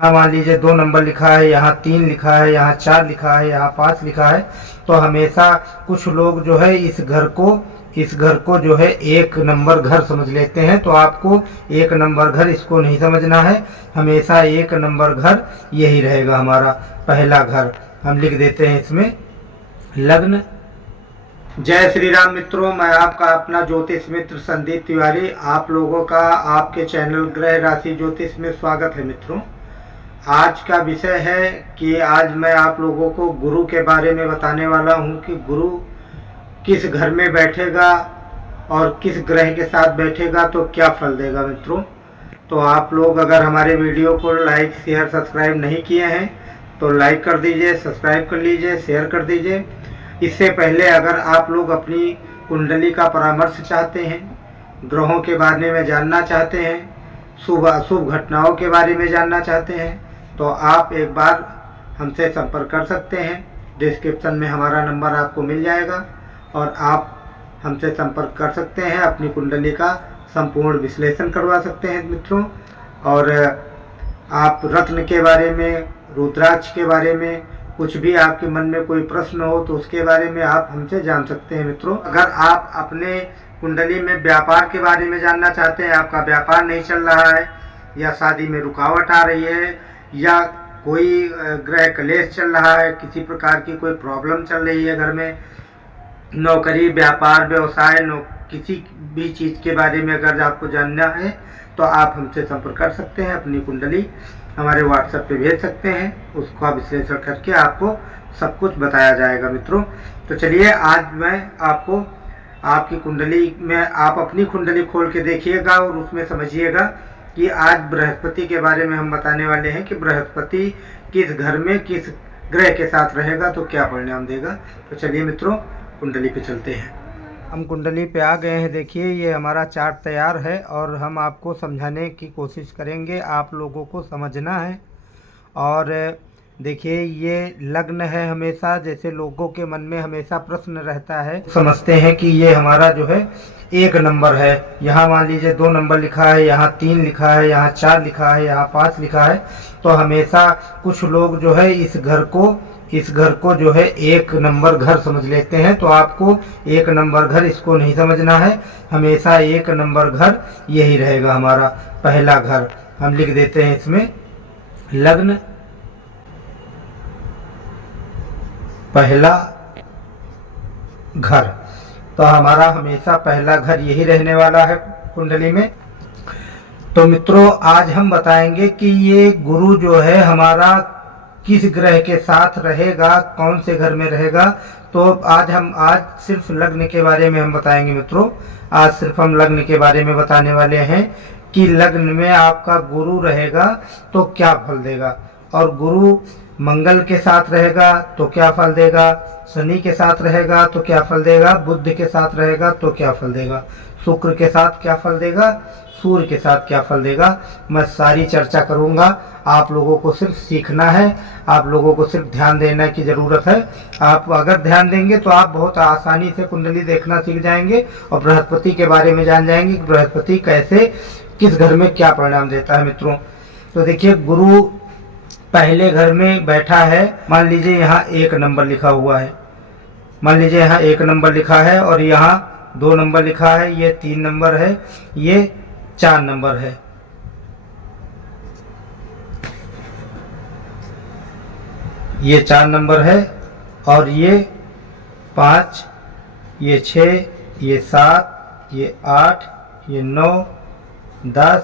हाँ, मान लीजिए 2 नंबर लिखा है, यहाँ 3 लिखा है, यहाँ 4 लिखा है, यहाँ 5 लिखा है, तो हमेशा कुछ लोग जो है इस घर को जो है 1 नंबर घर समझ लेते हैं। तो आपको 1 नंबर घर इसको नहीं समझना है, हमेशा 1 नंबर घर यही रहेगा हमारा पहला घर। हम लिख देते हैं इसमें लग्न। जय श्री राम मित्रों, मैं आपका अपना ज्योतिष मित्र संदीप तिवारी आप लोगों का आपके चैनल ग्रह राशि ज्योतिष में स्वागत है। मित्रों, आज का विषय है कि आज मैं आप लोगों को गुरु के बारे में बताने वाला हूं कि गुरु किस घर में बैठेगा और किस ग्रह के साथ बैठेगा तो क्या फल देगा। मित्रों, तो आप लोग अगर हमारे वीडियो को लाइक शेयर सब्सक्राइब नहीं किए हैं तो लाइक कर दीजिए, सब्सक्राइब कर लीजिए, शेयर कर दीजिए। इससे पहले अगर आप लोग अपनी कुंडली का परामर्श चाहते हैं, ग्रहों के बारे में जानना चाहते हैं, शुभ अशुभ घटनाओं के बारे में जानना चाहते हैं, तो आप एक बार हमसे संपर्क कर सकते हैं। डिस्क्रिप्शन में हमारा नंबर आपको मिल जाएगा और आप हमसे संपर्क कर सकते हैं, अपनी कुंडली का संपूर्ण विश्लेषण करवा सकते हैं। मित्रों, और आप रत्न के बारे में, रुद्राक्ष के बारे में, कुछ भी आपके मन में कोई प्रश्न हो तो उसके बारे में आप हमसे जान सकते हैं। मित्रों, अगर आप अपने कुंडली में व्यापार के बारे में जानना चाहते हैं, आपका व्यापार नहीं चल रहा है या शादी में रुकावट आ रही है या कोई ग्रह क्लेश चल रहा है, किसी प्रकार की कोई प्रॉब्लम चल रही है घर में, नौकरी, व्यापार, व्यवसाय, किसी भी चीज़ के बारे में अगर आपको जानना है तो आप हमसे संपर्क कर सकते हैं। अपनी कुंडली हमारे व्हाट्सएप पे भेज सकते हैं, उसका विश्लेषण करके आपको सब कुछ बताया जाएगा। मित्रों, तो चलिए आज मैं आपको आपकी कुंडली में आप अपनी कुंडली खोल के देखिएगा और उसमें समझिएगा कि आज बृहस्पति के बारे में हम बताने वाले हैं कि बृहस्पति किस घर में किस ग्रह के साथ रहेगा तो क्या परिणाम देगा। तो चलिए मित्रों, कुंडली पे चलते हैं। हम कुंडली पे आ गए हैं। देखिए, ये हमारा चार्ट तैयार है और हम आपको समझाने की कोशिश करेंगे, आप लोगों को समझना है। और देखिए, ये लग्न है। हमेशा जैसे लोगों के मन में हमेशा प्रश्न रहता है, समझते हैं कि ये हमारा जो है 1 नंबर है। यहाँ मान लीजिए 2 नंबर लिखा है, यहाँ 3 लिखा है, यहाँ 4 लिखा है, यहाँ 5 लिखा है, तो हमेशा कुछ लोग जो है इस घर को जो है 1 नंबर घर समझ लेते हैं। तो आपको 1 नंबर घर इसको नहीं समझना है, हमेशा 1 नंबर घर यही रहेगा हमारा पहला घर। हम लिख देते हैं इसमें लग्न, पहला घर। तो हमारा हमेशा पहला घर यही रहने वाला है कुंडली में। तो मित्रों, आज हम बताएंगे कि ये गुरु जो है हमारा किस ग्रह के साथ रहेगा, कौन से घर में रहेगा। तो आज सिर्फ लग्न के बारे में हम बताएंगे। मित्रों, आज सिर्फ हम लग्न के बारे में बताने वाले हैं कि लग्न में आपका गुरु रहेगा तो क्या फल देगा, और गुरु मंगल के साथ रहेगा तो क्या फल देगा, शनि के साथ रहेगा तो क्या फल देगा, बुध के साथ रहेगा तो क्या फल देगा, शुक्र के साथ क्या फल देगा, सूर्य के साथ क्या फल देगा। मैं सारी चर्चा करूंगा। आप लोगों को सिर्फ सीखना है, आप लोगों को सिर्फ ध्यान देने की ज़रूरत है। आप अगर ध्यान देंगे तो आप बहुत आसानी से कुंडली देखना सीख जाएंगे और बृहस्पति के बारे में जान जाएंगे कि बृहस्पति कैसे किस घर में क्या परिणाम देता है। मित्रों, तो देखिए, गुरु पहले घर में बैठा है। मान लीजिए यहाँ 1 नंबर लिखा हुआ है, मान लीजिए यहाँ 1 नंबर लिखा है और यहाँ 2 नंबर लिखा है, ये 3 नंबर है, ये 4 नंबर है। ये 4 नंबर है और ये 5, ये 6, ये 7, ये 8, ये 9, 10,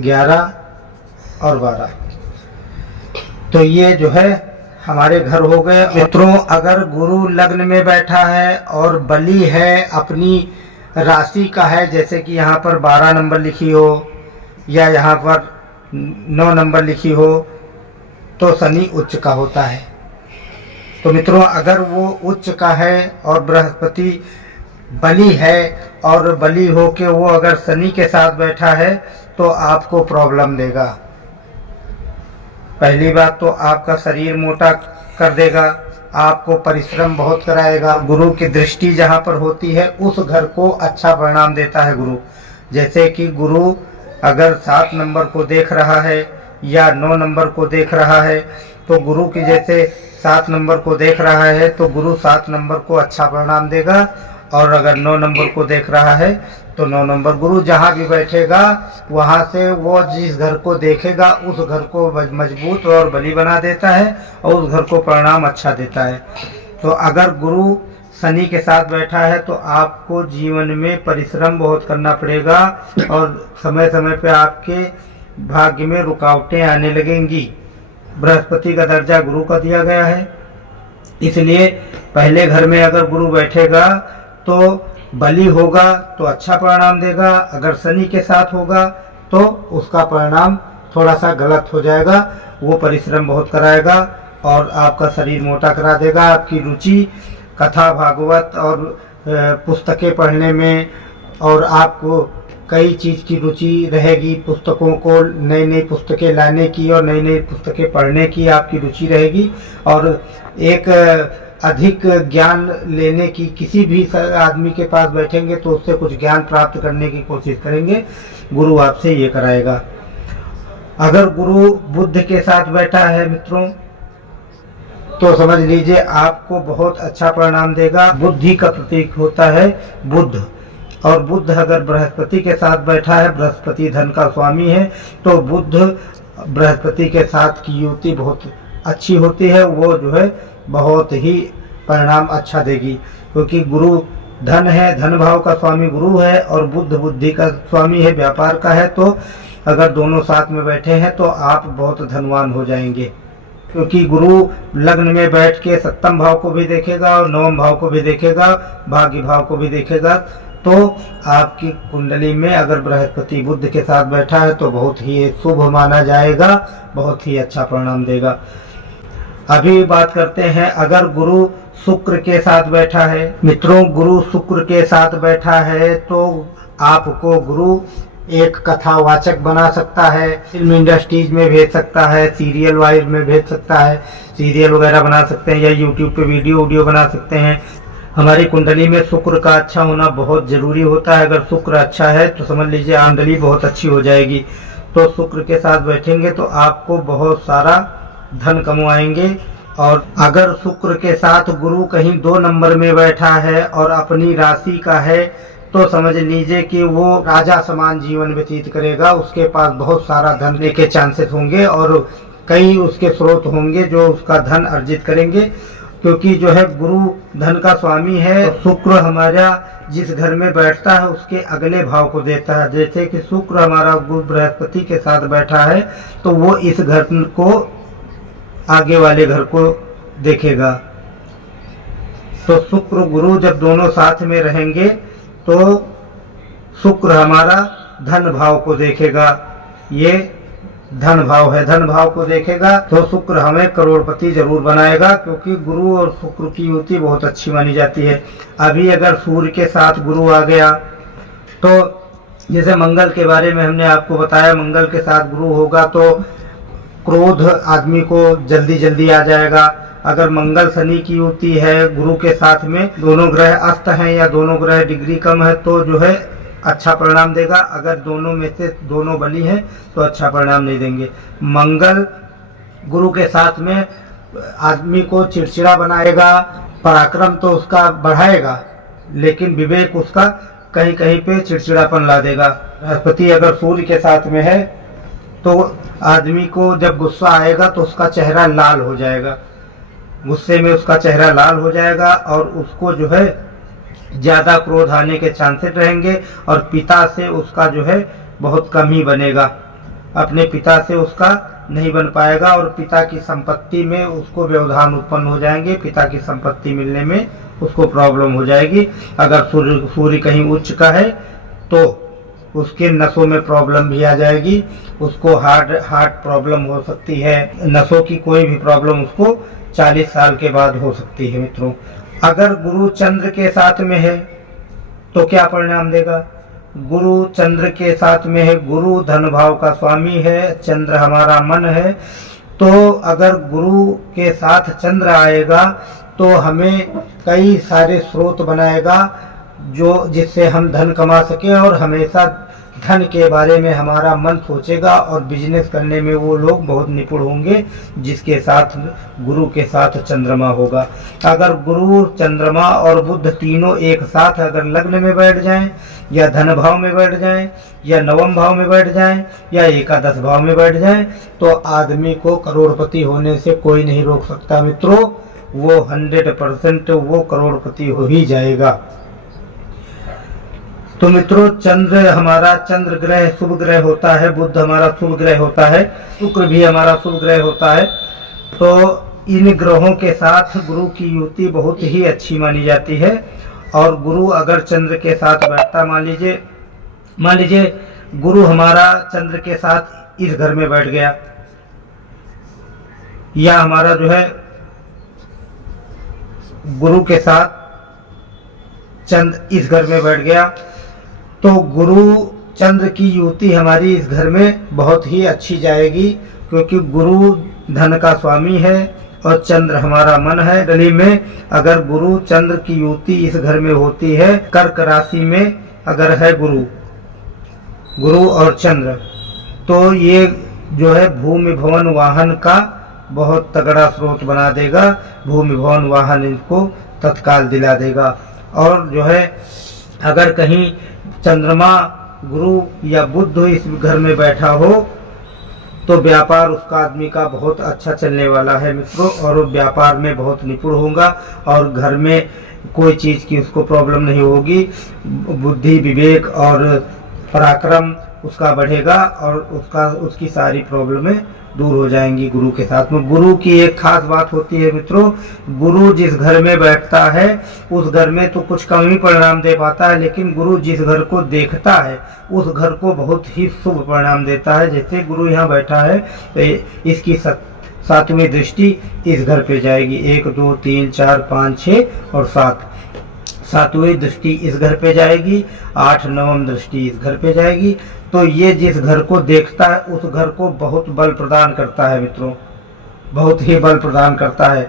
11 और 12। तो ये जो है हमारे घर हो गए। मित्रों, अगर गुरु लग्न में बैठा है और बली है अपनी राशि का है, जैसे कि यहाँ पर 12 नंबर लिखी हो या यहाँ पर 9 नंबर लिखी हो, तो शनि उच्च का होता है। तो मित्रों, अगर वो उच्च का है और बृहस्पति बली है और बली हो के वो अगर शनि के साथ बैठा है तो आपको प्रॉब्लम देगा। पहली बात तो आपका शरीर मोटा कर देगा, आपको परिश्रम बहुत कराएगा। गुरु की दृष्टि जहाँ पर होती है उस घर को अच्छा परिणाम देता है गुरु। जैसे कि गुरु अगर 7 नंबर को देख रहा है या 9 नंबर को देख रहा है, तो गुरु की जैसे 7 नंबर को देख रहा है तो गुरु 7 नंबर को अच्छा परिणाम देगा। और अगर 9 नंबर को देख रहा है तो 9 नंबर गुरु जहाँ भी बैठेगा वहाँ से वो जिस घर को देखेगा उस घर को मजबूत और बली बना देता है और उस घर को परिणाम अच्छा देता है। तो अगर गुरु शनि के साथ बैठा है तो आपको जीवन में परिश्रम बहुत करना पड़ेगा और समय समय पे आपके भाग्य में रुकावटें आने लगेंगी। बृहस्पति का दर्जा गुरु का दिया गया है, इसलिए पहले घर में अगर गुरु बैठेगा तो बली होगा तो अच्छा परिणाम देगा, अगर शनि के साथ होगा तो उसका परिणाम थोड़ा सा गलत हो जाएगा। वो परिश्रम बहुत कराएगा और आपका शरीर मोटा करा देगा। आपकी रुचि कथा भागवत और पुस्तकें पढ़ने में और आपको कई चीज़ की रुचि रहेगी, पुस्तकों को नई नई पुस्तकें लाने की और नई नई पुस्तकें पढ़ने की आपकी रुचि रहेगी और एक अधिक ज्ञान लेने की, किसी भी आदमी के पास बैठेंगे तो उससे कुछ ज्ञान प्राप्त करने की कोशिश करेंगे, गुरु आपसे ये कराएगा। अगर गुरु बुध के साथ बैठा है मित्रों तो समझ लीजिए आपको बहुत अच्छा परिणाम देगा। बुद्धि का प्रतीक होता है बुध, और बुध अगर बृहस्पति के साथ बैठा है, बृहस्पति धन का स्वामी है, तो बुध बृहस्पति के साथ की युति बहुत अच्छी होती है, वो जो है बहुत ही परिणाम अच्छा देगी, क्योंकि गुरु धन है, धन भाव का स्वामी गुरु है और बुध बुद्धि का स्वामी है, व्यापार का है। तो अगर दोनों साथ में बैठे हैं तो आप बहुत धनवान हो जाएंगे, क्योंकि गुरु लग्न में बैठ के 7वें भाव को भी देखेगा और 9वें भाव को भी देखेगा, भाग्य भाव को भी देखेगा। तो आपकी कुंडली में अगर बृहस्पति बुध के साथ बैठा है तो बहुत ही शुभ माना जाएगा, बहुत ही अच्छा परिणाम देगा। अभी बात करते हैं अगर गुरु शुक्र के साथ बैठा है। मित्रों, गुरु शुक्र के साथ बैठा है तो आपको गुरु एक कथावाचक बना सकता है, फिल्म इंडस्ट्रीज में भेज सकता है, सीरियल वाइज में भेज सकता है, सीरियल वगैरह बना सकते हैं या यूट्यूब पे वीडियो बना सकते हैं। हमारी कुंडली में शुक्र का अच्छा होना बहुत ज़रूरी होता है। अगर शुक्र अच्छा है तो समझ लीजिए आमदनी बहुत अच्छी हो जाएगी। तो शुक्र के साथ बैठेंगे तो आपको बहुत सारा धन कमाएंगे। और अगर शुक्र के साथ गुरु कहीं 2 नंबर में बैठा है और अपनी राशि का है तो समझ लीजिए कि वो राजा समान जीवन व्यतीत करेगा। उसके पास बहुत सारा धन के चांसेस होंगे और कई उसके स्रोत होंगे जो उसका धन अर्जित करेंगे, क्योंकि जो है गुरु धन का स्वामी है। शुक्र हमारा जिस घर में बैठता है उसके अगले भाव को देता है। जैसे कि शुक्र हमारा गुरु बृहस्पति के साथ बैठा है तो वो इस घर को आगे वाले घर को देखेगा। तो शुक्र गुरु जब दोनों साथ में रहेंगे तो शुक्र हमारा धन भाव को देखेगा। ये धन भाव है, धन भाव को देखेगा तो शुक्र हमें करोड़पति जरूर बनाएगा, क्योंकि गुरु और शुक्र की युति बहुत अच्छी मानी जाती है। अभी अगर सूर्य के साथ गुरु आ गया तो जैसे मंगल के बारे में हमने आपको बताया, मंगल के साथ गुरु होगा तो क्रोध आदमी को जल्दी आ जाएगा। अगर मंगल शनि की युति है गुरु के साथ में, दोनों ग्रह अस्त हैं या दोनों ग्रह डिग्री कम है तो जो है अच्छा परिणाम देगा। अगर दोनों में से दोनों बली हैं तो अच्छा परिणाम नहीं देंगे। मंगल गुरु के साथ में आदमी को चिड़चिड़ा बनाएगा, पराक्रम तो उसका बढ़ाएगा लेकिन विवेक उसका कहीं कहीं पे चिड़चिड़ापन ला देगा। बृहस्पति अगर सूर्य के साथ में है तो आदमी को जब गुस्सा आएगा तो उसका चेहरा लाल हो जाएगा, गुस्से में उसका चेहरा लाल हो जाएगा और उसको जो है ज़्यादा क्रोध आने के चांसेस रहेंगे और पिता से उसका जो है बहुत कम ही बनेगा, अपने पिता से उसका नहीं बन पाएगा और पिता की संपत्ति में उसको व्यवधान उत्पन्न हो जाएंगे, पिता की संपत्ति मिलने में उसको प्रॉब्लम हो जाएगी। अगर सूर्य कहीं उच्च का है तो उसके नसों में प्रॉब्लम भी आ जाएगी, उसको हार्ट प्रॉब्लम हो सकती है, नसों की कोई भी प्रॉब्लम उसको 40 साल के बाद हो सकती है। मित्रों, अगर गुरु चंद्र के साथ में है तो क्या परिणाम देगा? गुरु चंद्र के साथ में है, गुरु धन भाव का स्वामी है, चंद्र हमारा मन है। तो अगर गुरु के साथ चंद्र आएगा तो हमें कई सारे स्रोत बनाएगा जो जिससे हम धन कमा सके और हमेशा धन के बारे में हमारा मन सोचेगा और बिजनेस करने में वो लोग बहुत निपुण होंगे, जिसके साथ गुरु के साथ चंद्रमा होगा। अगर गुरु, चंद्रमा और बुध तीनों एक साथ अगर लग्न में बैठ जाएं, या धन भाव में बैठ जाएं, या नवम भाव में बैठ जाएं, या एकादश भाव में बैठ जाएं, तो आदमी को करोड़पति होने से कोई नहीं रोक सकता मित्रों। वो 100% वो करोड़पति हो ही जाएगा। तो मित्रों, चंद्र हमारा, चंद्र ग्रह शुभ ग्रह होता है, बुध हमारा शुभ ग्रह होता है, शुक्र भी हमारा शुभ ग्रह होता है। तो इन ग्रहों के साथ गुरु की युति बहुत ही अच्छी मानी जाती है। और गुरु अगर चंद्र के साथ बैठता, मान लीजिए गुरु हमारा चंद्र के साथ इस घर में बैठ गया, या हमारा जो है गुरु के साथ चंद्र इस घर में बैठ गया, तो गुरु चंद्र की युति हमारी इस घर में बहुत ही अच्छी जाएगी, क्योंकि गुरु धन का स्वामी है और चंद्र हमारा मन है। गली में अगर गुरु चंद्र की युति इस घर में होती है, कर्क राशि में अगर है गुरु और चंद्र, तो ये जो है भूमि भवन वाहन का बहुत तगड़ा स्रोत बना देगा। भूमि भवन वाहन इनको तत्काल दिला देगा। और जो है अगर कहीं चंद्रमा, गुरु या बुध इस घर में बैठा हो, तो व्यापार उसका आदमी का बहुत अच्छा चलने वाला है मित्रों, और वो व्यापार में बहुत निपुण होगा और घर में कोई चीज़ की उसको प्रॉब्लम नहीं होगी। बुद्धि, विवेक और पराक्रम उसका बढ़ेगा और उसकी सारी प्रॉब्लमें दूर हो जाएंगी गुरु के साथ में। गुरु की एक खास बात होती है मित्रों, गुरु जिस घर में बैठता है उस घर में तो कुछ कम ही परिणाम दे पाता है, लेकिन गुरु जिस घर को देखता है उस घर को बहुत ही शुभ परिणाम देता है। जैसे गुरु यहाँ बैठा है तो इसकी 7वीं दृष्टि इस घर पे जाएगी, 1 2 3 4 5 6 और 7, 7वीं दृष्टि इस घर पे जाएगी, 8 9वीं दृष्टि इस घर पे जाएगी। तो ये जिस घर को देखता है उस घर को बहुत बल प्रदान करता है मित्रों, बहुत ही बल प्रदान करता है।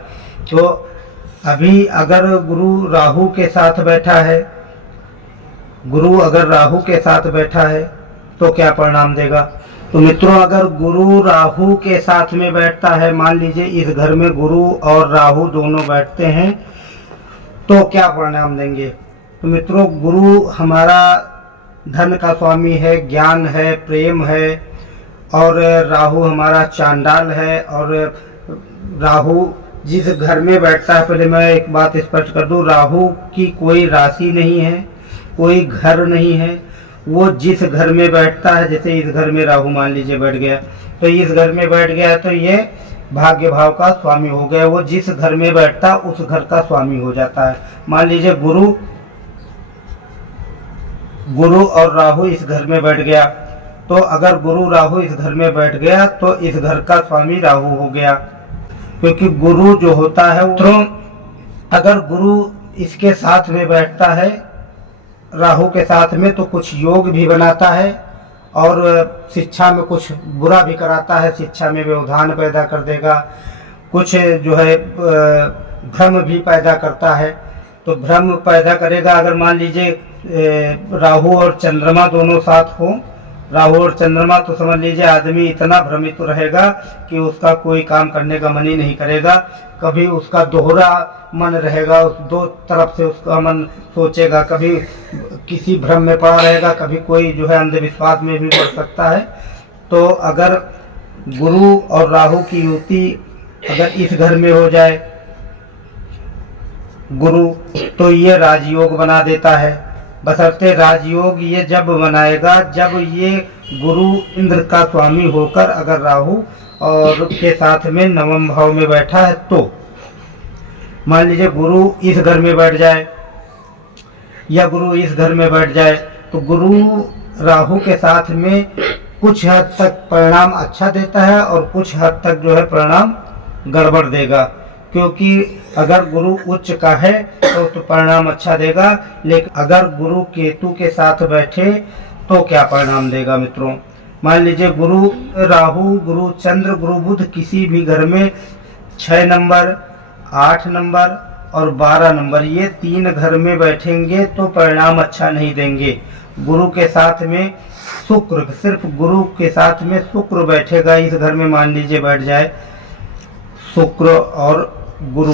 तो अभी अगर गुरु राहु के साथ बैठा है, गुरु अगर राहु के साथ बैठा है तो क्या परिणाम देगा? तो मित्रों, अगर गुरु राहु के साथ में बैठता है, मान लीजिए इस घर में गुरु और राहु दोनों बैठते हैं, तो क्या परिणाम देंगे? तो मित्रों, गुरु हमारा धन का स्वामी है, ज्ञान है, प्रेम है, और राहु हमारा चांडाल है। और राहु जिस घर में बैठता है, पहले मैं एक बात स्पष्ट कर दूं, राहु की कोई राशि नहीं है, कोई घर नहीं है। वो जिस घर में बैठता है, जैसे इस घर में राहु मान लीजिए बैठ गया, तो इस घर में बैठ गया तो ये भाग्य भाव का स्वामी हो गया। वो जिस घर में बैठता उस घर का स्वामी हो जाता है। मान लीजिए गुरु और राहु इस घर में बैठ गया, तो अगर गुरु राहु इस घर में बैठ गया तो इस घर का स्वामी राहु हो गया, क्योंकि गुरु जो होता है वो, अगर गुरु इसके साथ में बैठता है राहु के साथ में, तो कुछ योग भी बनाता है और शिक्षा में कुछ बुरा भी कराता है, शिक्षा में व्यवधान पैदा कर देगा, कुछ जो है भ्रम भी पैदा करता है। तो भ्रम पैदा करेगा। अगर मान लीजिए राहु और चंद्रमा दोनों साथ हो, राहु और चंद्रमा, तो समझ लीजिए आदमी इतना भ्रमित रहेगा कि उसका कोई काम करने का मन ही नहीं करेगा। कभी उसका दोहरा मन रहेगा, उस दो तरफ से उसका मन सोचेगा, कभी किसी भ्रम में पड़ा रहेगा, कभी कोई जो है अंधविश्वास में भी पड़ सकता है। तो अगर गुरु और राहु की युति अगर इस घर में हो जाए गुरु, तो ये राजयोग बना देता है। बशर्ते राजयोग ये जब बनाएगा जब ये गुरु इंद्र का स्वामी होकर अगर राहु और के साथ में 9वें भाव में बैठा है। तो मान लीजिए गुरु इस घर में बैठ जाए या गुरु इस घर में बैठ जाए, तो गुरु राहु के साथ में कुछ हद तक परिणाम अच्छा देता है और कुछ हद तक जो है परिणाम गड़बड़ देगा। क्योंकि अगर गुरु उच्च का है तो परिणाम अच्छा देगा, लेकिन अगर गुरु केतु के साथ बैठे तो क्या परिणाम देगा मित्रों? मान लीजिए गुरु राहु, गुरु चंद्र, गुरु बुध किसी भी घर में 6 नंबर, 8 नंबर और 12 नंबर, ये 3 घर में बैठेंगे तो परिणाम अच्छा नहीं देंगे। गुरु के साथ में शुक्र, सिर्फ गुरु के साथ में शुक्र बैठेगा इस घर में, मान लीजिए बैठ जाए शुक्र और गुरु,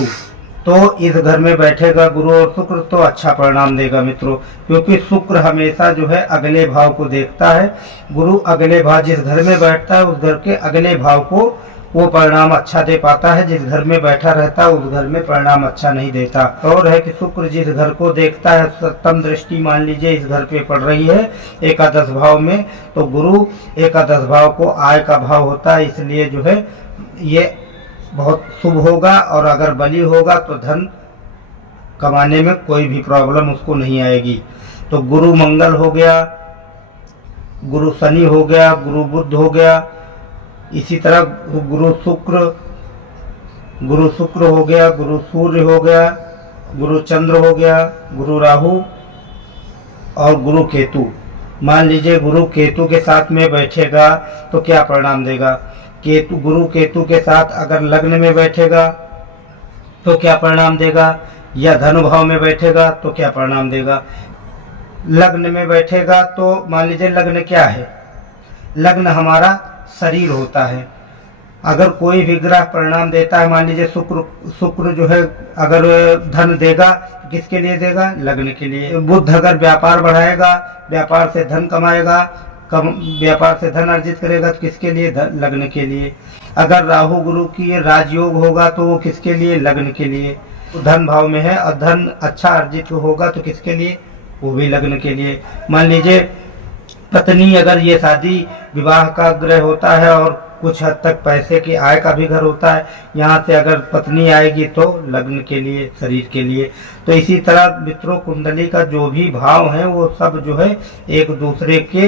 तो इस घर में बैठेगा गुरु और शुक्र तो अच्छा परिणाम देगा मित्रों, क्योंकि शुक्र हमेशा जो है अगले भाव को देखता है। गुरु अगले भाव, जिस घर में बैठता है उस घर के अगले भाव को वो परिणाम अच्छा दे पाता है। जिस घर में बैठा रहता है उस घर में परिणाम अच्छा नहीं देता। और है कि शुक्र जिस घर को देखता है, सप्तम दृष्टि मान लीजिए इस घर पे पड़ रही है एकादश भाव में, तो गुरु एकादश भाव को आय का भाव होता है, इसलिए जो है ये बहुत शुभ होगा। और अगर बली होगा तो धन कमाने में कोई भी प्रॉब्लम उसको नहीं आएगी। तो गुरु मंगल हो गया, गुरु शनि हो गया, गुरु बुध हो गया, इसी तरह गुरु शुक्र हो गया, गुरु सूर्य हो गया, गुरु चंद्र हो गया, गुरु राहु और गुरु केतु। मान लीजिए गुरु केतु के साथ में बैठेगा तो क्या परिणाम देगा। केतु, गुरु केतु के साथ अगर लग्न में बैठेगा तो क्या परिणाम देगा, या धनु भाव में बैठेगा तो क्या परिणाम देगा। लग्न में बैठेगा तो मान लीजिए लग्न क्या है, लग्न हमारा शरीर होता है। अगर कोई भी ग्रह परिणाम देता है, मान लीजिए शुक्र जो है अगर धन देगा किसके लिए देगा, लग्न के लिए। बुध अगर व्यापार बढ़ाएगा, व्यापार से धन कमाएगा, व्यापार से धन अर्जित करेगा तो किसके लिए, लग्न के लिए। अगर राहु गुरु की राजयोग होगा तो वो किसके लिए, लग्न के लिए। तो धन भाव में है और धन अच्छा अर्जित होगा तो किसके लिए, वो भी लग्न के लिए। मान लीजिए पत्नी, अगर ये शादी विवाह का ग्रह होता है और कुछ हद तक पैसे की आय का भी घर होता है, यहाँ से अगर पत्नी आएगी तो लग्न के लिए, शरीर के लिए। तो इसी तरह मित्रों कुंडली का जो भी भाव है वो सब जो है एक दूसरे के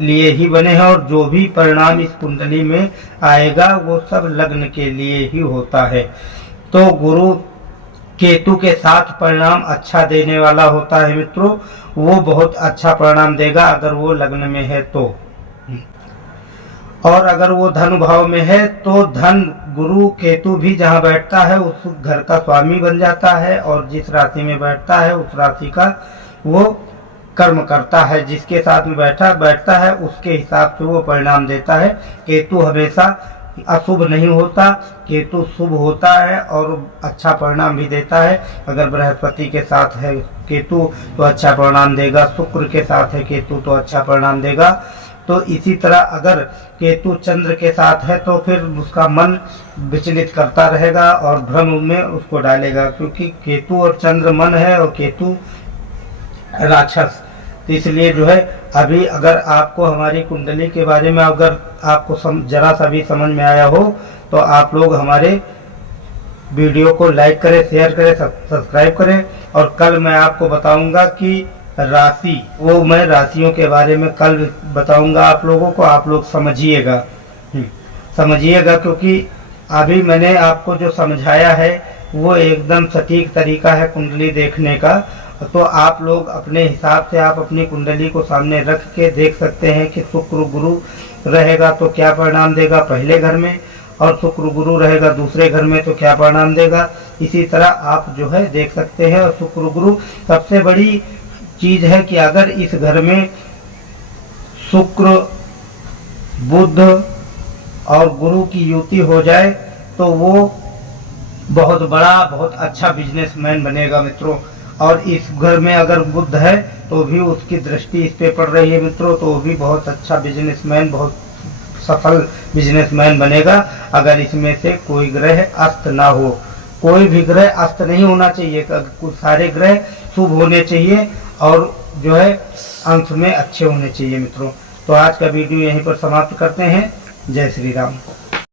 लिए ही बने हैं, और जो भी परिणाम इस कुंडली में आएगा वो सब लग्न के लिए ही होता है। तो गुरु केतु के साथ परिणाम अच्छा देने वाला होता है मित्रों, वो बहुत अच्छा परिणाम देगा अगर वो लग्न में है तो। और अगर वो धन भाव में है तो धन, गुरु केतु भी जहाँ बैठता है उस घर का स्वामी बन जाता है, और जिस राशि में बैठता है उस राशि का वो कर्म करता है। जिसके साथ में बैठता है उसके हिसाब से वो परिणाम देता है। केतु हमेशा अशुभ नहीं होता, केतु शुभ होता है और अच्छा परिणाम भी देता है। अगर बृहस्पति के साथ है केतु तो अच्छा परिणाम देगा, शुक्र के साथ है केतु तो अच्छा परिणाम देगा। तो इसी तरह अगर केतु चंद्र के साथ है तो फिर उसका मन विचलित करता रहेगा और भ्रम में उसको डालेगा, क्योंकि केतु और चंद्र मन है और केतु राक्षस। तो इसलिए जो है अभी अगर आपको हमारी कुंडली के बारे में अगर आपको जरा सा भी समझ में आया हो तो आप लोग हमारे वीडियो को लाइक करें, शेयर करें, सब्सक्राइब करें। और कल मैं आपको बताऊंगा कि राशि, वो मैं राशियों के बारे में कल बताऊंगा आप लोगों को, आप लोग समझिएगा क्योंकि अभी मैंने आपको जो समझाया है वो एकदम सटीक तरीका है कुंडली देखने का। तो आप लोग अपने हिसाब से आप अपनी कुंडली को सामने रख के देख सकते हैं कि शुक्र गुरु रहेगा तो क्या परिणाम देगा पहले घर में, और शुक्र गुरु रहेगा दूसरे घर में तो क्या परिणाम देगा। इसी तरह आप जो है देख सकते हैं। और शुक्र गुरु सबसे बड़ी चीज है कि अगर इस घर में शुक्र बुध और गुरु की युति हो जाए तो वो बहुत बड़ा, बहुत अच्छा बिजनेसमैन बनेगा मित्रों। और इस घर में अगर बुध है तो भी उसकी दृष्टि इस पे पड़ रही है मित्रों, तो वो भी बहुत अच्छा बिजनेसमैन, बहुत सफल बिजनेसमैन बनेगा। अगर इसमें से कोई ग्रह अस्त ना हो, कोई भी ग्रह अस्त नहीं होना चाहिए, सारे ग्रह शुभ होने चाहिए और जो है अंश में अच्छे होने चाहिए मित्रों। तो आज का वीडियो यहीं पर समाप्त करते हैं। जय श्री राम।